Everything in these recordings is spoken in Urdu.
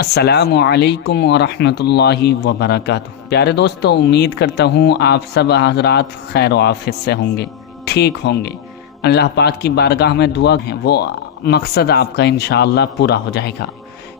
السلام علیکم ورحمۃ اللہ وبرکاتہ۔ پیارے دوستو، امید کرتا ہوں آپ سب حضرات خیر و عافیت سے ہوں گے، ٹھیک ہوں گے۔ اللہ پاک کی بارگاہ میں دعا ہے، وہ مقصد آپ کا انشاءاللہ پورا ہو جائے گا۔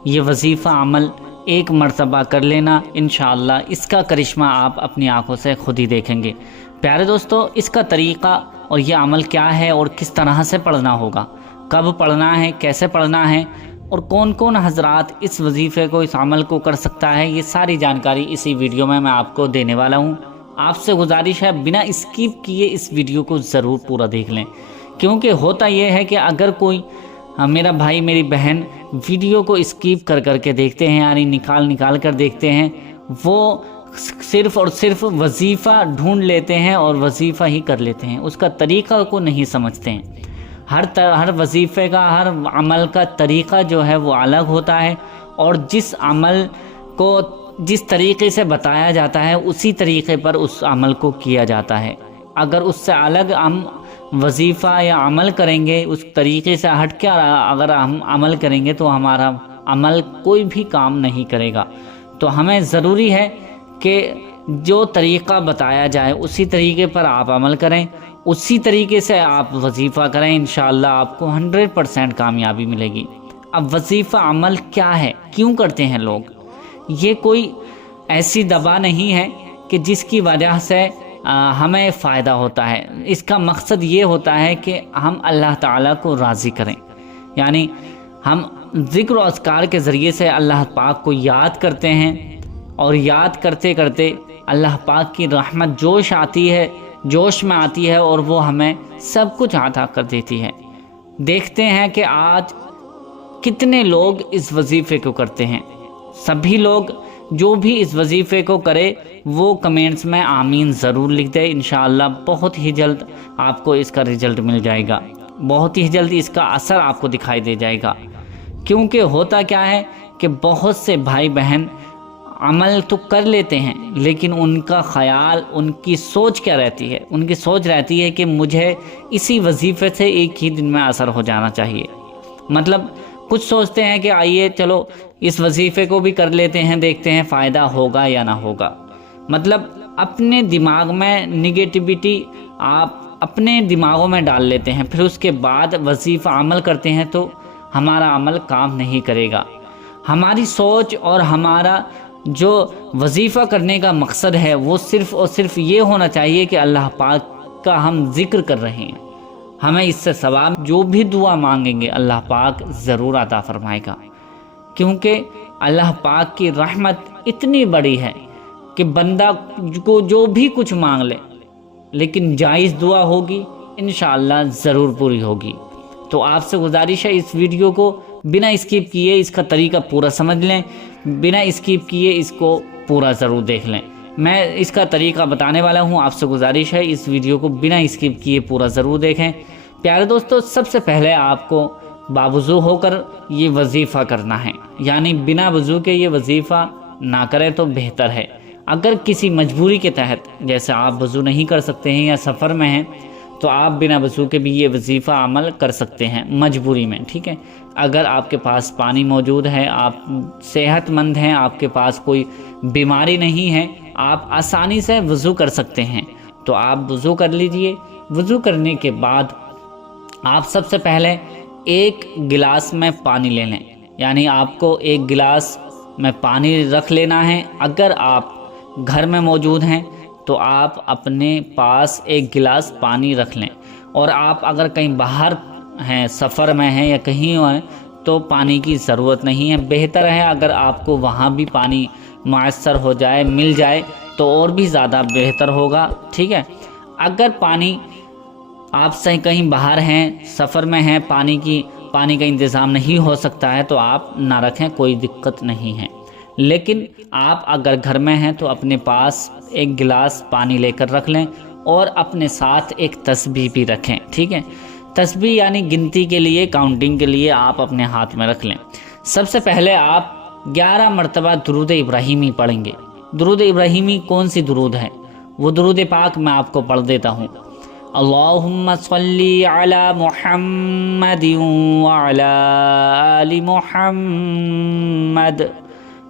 یہ وظیفہ عمل ایک مرتبہ کر لینا، انشاءاللہ اس کا کرشمہ آپ اپنی آنکھوں سے خود ہی دیکھیں گے۔ پیارے دوستو، اس کا طریقہ اور یہ عمل کیا ہے اور کس طرح سے پڑھنا ہوگا، کب پڑھنا ہے، کیسے پڑھنا ہے، اور کون کون حضرات اس وظیفے کو، اس عمل کو کر سکتا ہے، یہ ساری جانکاری اسی ویڈیو میں آپ کو دینے والا ہوں۔ آپ سے گزارش ہے بنا اسکپ کیے اس ویڈیو کو ضرور پورا دیکھ لیں، کیونکہ ہوتا یہ ہے کہ اگر کوئی میرا بھائی میری بہن ویڈیو کو اسکپ کر کے دیکھتے ہیں، یعنی نکال کر دیکھتے ہیں، وہ صرف اور صرف وظیفہ ڈھونڈ لیتے ہیں اور وظیفہ ہی کر لیتے ہیں، اس کا طریقہ کو نہیں سمجھتے ہیں۔ ہر وظیفے کا، ہر عمل کا طریقہ جو ہے وہ الگ ہوتا ہے، اور جس عمل کو جس طریقے سے بتایا جاتا ہے اسی طریقے پر اس عمل کو کیا جاتا ہے۔ اگر اس سے الگ ہم وظیفہ یا عمل کریں گے، اس طریقے سے ہٹ کے اگر ہم عمل کریں گے تو ہمارا عمل کوئی بھی کام نہیں کرے گا۔ تو ہمیں ضروری ہے کہ جو طریقہ بتایا جائے اسی طریقے پر آپ عمل کریں، اسی طریقے سے آپ وظیفہ کریں، انشاءاللہ آپ کو 100% کامیابی ملے گی۔ اب وظیفہ عمل کیا ہے، کیوں کرتے ہیں لوگ؟ یہ کوئی ایسی دوا نہیں ہے کہ جس کی وجہ سے ہمیں فائدہ ہوتا ہے۔ اس کا مقصد یہ ہوتا ہے کہ ہم اللہ تعالیٰ کو راضی کریں، یعنی ہم ذکر و اذکار کے ذریعے سے اللہ پاک کو یاد کرتے ہیں، اور یاد کرتے کرتے اللہ پاک کی رحمت جوش میں آتی ہے اور وہ ہمیں سب کچھ عطا کر دیتی ہے۔ دیکھتے ہیں کہ آج کتنے لوگ اس وظیفے کو کرتے ہیں۔ سبھی لوگ جو بھی اس وظیفے کو کرے وہ کمنٹس میں آمین ضرور لکھ دے، انشاءاللہ بہت ہی جلد آپ کو اس کا رزلٹ مل جائے گا، بہت ہی جلد اس کا اثر آپ کو دکھائی دے جائے گا۔ کیونکہ ہوتا کیا ہے کہ بہت سے بھائی بہن عمل تو کر لیتے ہیں، لیکن ان کا خیال، ان کی سوچ کیا رہتی ہے؟ ان کی سوچ رہتی ہے کہ مجھے اسی وظیفے سے ایک ہی دن میں اثر ہو جانا چاہیے۔ مطلب کچھ سوچتے ہیں کہ آئیے چلو اس وظیفے کو بھی کر لیتے ہیں، دیکھتے ہیں فائدہ ہوگا یا نہ ہوگا۔ مطلب اپنے دماغ میں نگیٹیوٹی آپ اپنے دماغوں میں ڈال لیتے ہیں، پھر اس کے بعد وظیفہ عمل کرتے ہیں تو ہمارا عمل کام نہیں کرے گا۔ ہماری سوچ اور ہمارا جو وظیفہ کرنے کا مقصد ہے وہ صرف اور صرف یہ ہونا چاہیے کہ اللہ پاک کا ہم ذکر کر رہے ہیں، ہمیں اس سے ثواب، جو بھی دعا مانگیں گے اللہ پاک ضرور عطا فرمائے گا۔ کیونکہ اللہ پاک کی رحمت اتنی بڑی ہے کہ بندہ کو جو بھی کچھ مانگ لے، لیکن جائز دعا ہوگی انشاءاللہ ضرور پوری ہوگی۔ تو آپ سے گزارش ہے اس ویڈیو کو بنا اسکپ کیے اس کا طریقہ پورا سمجھ لیں، بنا اسکپ کیے اس کو پورا ضرور دیکھ لیں۔ میں اس کا طریقہ بتانے والا ہوں، آپ سے گزارش ہے اس ویڈیو کو بنا اسکپ کیے پورا ضرور دیکھیں۔ پیارے دوستو، سب سے پہلے آپ کو باوضو ہو کر یہ وظیفہ کرنا ہے، یعنی بنا وضو کے یہ وظیفہ نہ کریں تو بہتر ہے۔ اگر کسی مجبوری کے تحت، جیسے آپ وضو نہیں کر سکتے ہیں یا سفر میں ہیں، تو آپ بنا وضو کے بھی یہ وظیفہ عمل کر سکتے ہیں مجبوری میں، ٹھیک ہے۔ اگر آپ کے پاس پانی موجود ہے، آپ صحت مند ہیں، آپ کے پاس کوئی بیماری نہیں ہے، آپ آسانی سے وضو کر سکتے ہیں، تو آپ وضو کر لیجئے۔ وضو کرنے کے بعد آپ سب سے پہلے ایک گلاس میں پانی لے لیں، یعنی آپ کو ایک گلاس میں پانی رکھ لینا ہے۔ اگر آپ گھر میں موجود ہیں تو آپ اپنے پاس ایک گلاس پانی رکھ لیں، اور آپ اگر کہیں باہر ہیں، سفر میں ہیں یا کہیں ہیں، تو پانی کی ضرورت نہیں ہے۔ بہتر ہے اگر آپ کو وہاں بھی پانی میسر ہو جائے، مل جائے تو اور بھی زیادہ بہتر ہوگا، ٹھیک ہے۔ اگر پانی آپ سے کہیں باہر ہیں، سفر میں ہیں، پانی کا انتظام نہیں ہو سکتا ہے تو آپ نہ رکھیں، کوئی دقت نہیں ہے۔ لیکن آپ اگر گھر میں ہیں تو اپنے پاس ایک گلاس پانی لے کر رکھ لیں، اور اپنے ساتھ ایک تسبیح بھی رکھیں، ٹھیک ہے۔ تسبیح یعنی گنتی کے لیے، کاؤنٹنگ کے لیے آپ اپنے ہاتھ میں رکھ لیں۔ سب سے پہلے آپ 11 مرتبہ درود ابراہیمی پڑھیں گے۔ درود ابراہیمی کون سی درود ہے؟ وہ درود پاک میں آپ کو پڑھ دیتا ہوں۔ اللہم صلی علی محمد وعلی آل محمد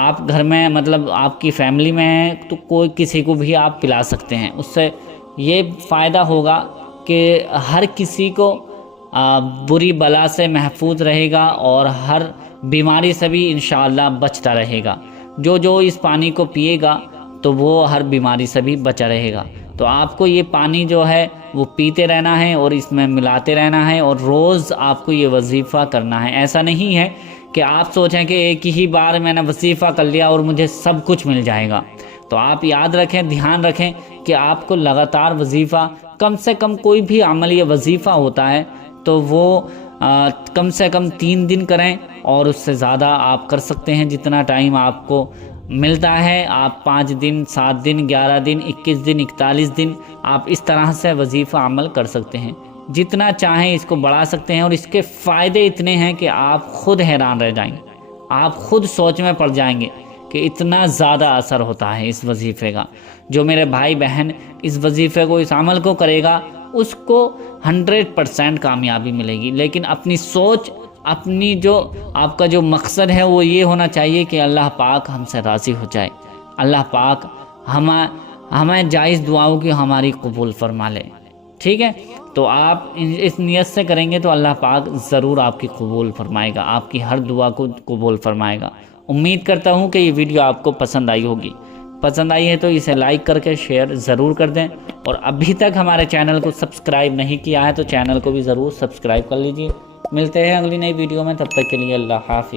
آپ گھر میں مطلب آپ کی فیملی میں ہے تو کوئی کسی کو بھی آپ پلا سکتے ہیں. اس سے یہ فائدہ ہوگا کہ ہر کسی کو بری بلا سے محفوظ رہے گا اور ہر بیماری سے بھی انشاءاللہ بچتا رہے گا. جو اس پانی کو پیے گا تو وہ ہر بیماری سے بھی بچا رہے گا. تو آپ کو یہ پانی جو ہے وہ پیتے رہنا ہے اور اس میں ملاتے رہنا ہے اور روز آپ کو یہ وظیفہ کرنا ہے. ایسا نہیں ہے کہ آپ سوچیں کہ ایک ہی بار میں نے وظیفہ کر لیا اور مجھے سب کچھ مل جائے گا. تو آپ یاد رکھیں، دھیان رکھیں کہ آپ کو لگاتار وظیفہ، کم سے کم کوئی بھی عمل یا وظیفہ ہوتا ہے تو وہ کم سے کم 3 دن کریں، اور اس سے زیادہ آپ کر سکتے ہیں جتنا ٹائم آپ کو ملتا ہے. آپ 5 دن، 7 دن، 11 دن، 21 دن، 41 دن آپ اس طرح سے وظیفہ عمل کر سکتے ہیں. جتنا چاہیں اس کو بڑھا سکتے ہیں، اور اس کے فائدے اتنے ہیں کہ آپ خود حیران رہ جائیں گے. آپ خود سوچ میں پڑ جائیں گے کہ اتنا زیادہ اثر ہوتا ہے اس وظیفے کا. جو میرے بھائی بہن اس وظیفے کو، اس عمل کو کرے گا، اس کو 100% کامیابی ملے گی. لیکن اپنی سوچ، اپنی جو آپ کا جو مقصد ہے وہ یہ ہونا چاہیے کہ اللہ پاک ہم سے راضی ہو جائے، اللہ پاک ہمیں جائز دعاؤں کی ہماری قبول فرما لے. ٹھیک ہے، تو آپ اس نیت سے کریں گے تو اللہ پاک ضرور آپ کی قبول فرمائے گا، آپ کی ہر دعا کو قبول فرمائے گا. امید کرتا ہوں کہ یہ ویڈیو آپ کو پسند آئی ہوگی. پسند آئی ہے تو اسے لائک کر کے شیئر ضرور کر دیں، اور ابھی تک ہمارے چینل کو سبسکرائب نہیں کیا ہے تو چینل کو بھی ضرور سبسکرائب کر لیجئے. ملتے ہیں اگلی نئی ویڈیو میں، تب تک کے لیے اللہ حافظ.